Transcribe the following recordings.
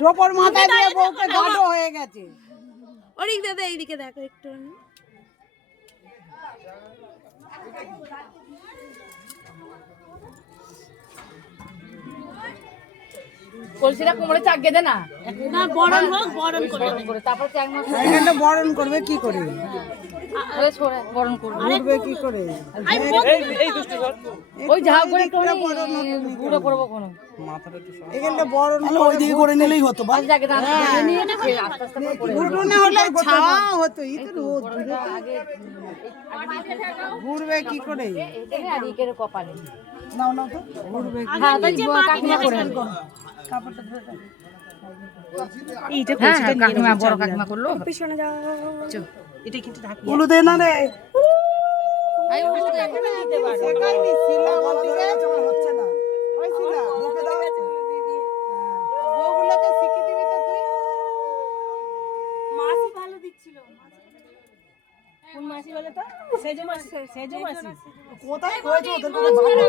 টোপর মাথায় দিয়ে বউকে গাঢ় হয়ে গেছে। ওদিক দাদা এইদিকে দেখো একটু। কলসিটা কোমরে চাক গেদে না, না বরণ হোক, বরণ করে তারপর চাক মাছ এখানটা বরণ করবে কি করে? আরে ছোড়ে বরণ করবে উঠবে কি করে? এই দুষ্টু কর ওই ঝাপ করে একটু ঘুরে পড়বো কোন মাথাটা একটু এখানটা বরণ ওই দিকে করে নিলেই হতো। বাস জায়গা দাঁড়া নিয়ে আস্তে আস্তে করে ঘুরনা হলে ছাওয়া হতো। এই তো রোদ আগে ঘুরবে কি করে? এখানে আর ইকের কপালে নাও নাও তো ঘুরবে। হ্যাঁ তাই কাকিমা করে কাপড়টা ধরে দাও। এইটা কলসিটা কাকিমা বড় কাকিমা করলো পিছনে যাও। এটা কিন্তু ঢাকি উলু দে না রে। আই উঠে এখানে দিতে পারো সেখাইনি শিলা ওদিকে হচ্ছে না। ওই শিলা মুখে দাও। বউগুলোকে শিখিয়ে দিবি তো তুই। মাসি ভালো দিচ্ছিল। কোন মাসি বলে তো? সেজো মাসি। সেজো মাসি কোথায় হয়েছে ওদের কথা ভালো।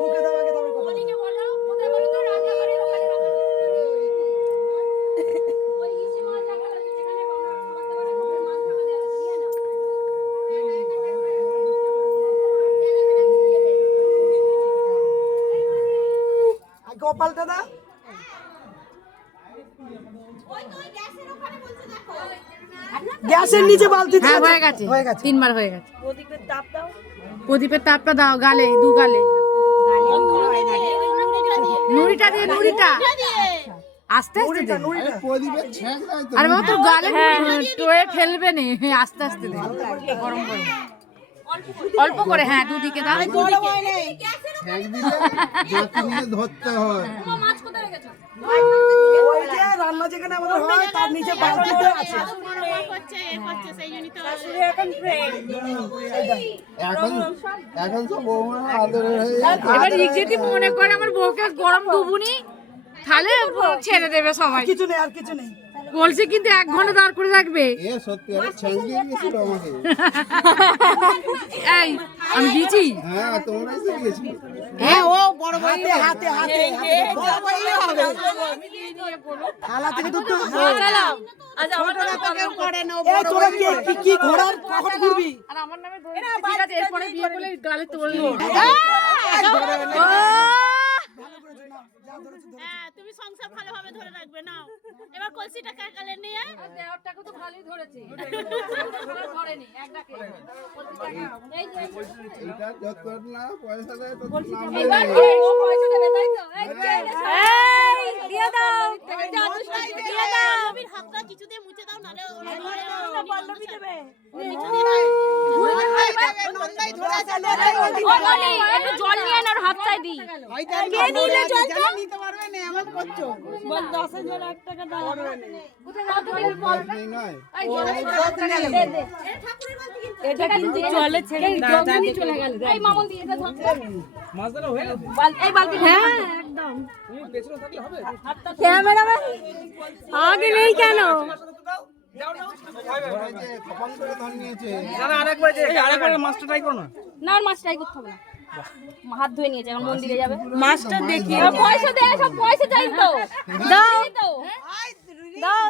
মুখে দাও আগে তবে কথা। ওদিকে বলো, কোথায় বলো তো রান্না করে ওখানে রাখা। ওই ইসে মাছ রাখা আছে যেখানে আমরা খাবার দাবার ওখানে মাছ রাখা দেয়া আছে, দিয়ে না। আর গোপালটা দাও। গ্যাসের নিচে বালতি হ্যাঁ হয়ে গেছে হয়ে গেছে। তিনবার হয়ে গেছে প্রদীপের তাপ দাও। প্রদীপের তাপটা দাও গালে দু গালে নুড়িটা দিয়ে নুড়িটা আস্তে আস্তে দে আরে বাবা তোর গালে টোয়ে ফেলবে নে আস্তে আস্তে দে গরম গরম অল্প করে হ্যাঁ দুদিকে দাও গরম হয় নাই। ধরতে হয়। মাছ কোথায় রেখেছো? ওই যে রান্না যেখানে আমাদের হয় তার নিচে বালতিতে আছে। এখন সব বৌমা আদরের হয়ে গেছে। এবার যদি মনে করে আমার বউকে গরম দুবুনি তাহলে ছেড়ে দেবে সবাই কিছু নেই আর কিছু নেই। বলছে কিন্তু 1 ঘন্টা দাঁড় করে রাখবে এ সত্যি আরে ছেঁক দিয়ে গেছিল আমাকে। এই আমি দিয়েছি হ্যাঁ তোমরাই তো গেছিল। হ্যাঁ ও বড় হাতে হাতে হাতে বড় বড়ই হবে। থালা থেকে দুধ তো আচ্ছা ছোটরা তো কেউ করে না। এই তোরা কি ঘোড়ার কখন ঘুরবি? আর আমার নামে ধরে ঠিক আছে এরপরে বিয়ে করলে গালে তোললো হ্যাঁ, তুমি সংসার ভালোভাবে ধরে রাখবে নাও। এবার কলসিটা কাকালে নিয়ে দেওরটাকে তো ভালোই ধরেছে ধরেনি একটাকে এই যে এটা যত না পয়সা দেয় তত নাম এবার ও পয়সা দেবে তাই তো এই এই দিয়ে দাও। দিয়ে দাও। তুমি হাতটা কিছু দিয়ে মুছে দাও নালে ওরা ধরে না পল্লবী দেবে। একটু জল নিয়ে না হাতটাই দি। কে নিলে জলটা? নিতে পারবে না এমন করছো। বল 10 জল 1 টাকা দাও। কোথায় দাও তুমি নেই নয়। এই দে দে এটা কিন্তু জলে ছেড়ে জলদি চলে গেল এই মামুন দিয়ে এটা ধর মাছ ধরা হয়ে গেছে এই বালতি হ্যাঁ একদম তুমি পেছনে থাকলে হবে ক্যামেরাম্যান আগে নেই কেন খপন করে ধর নিয়েছে। না মাছ ট্রাই করতে হবে না হাত ধুয়ে নিয়েছে এখন মন্দিরে যাবে মাছটা দেখি পয়সা দে সব পয়সা চাই তো দাও দাও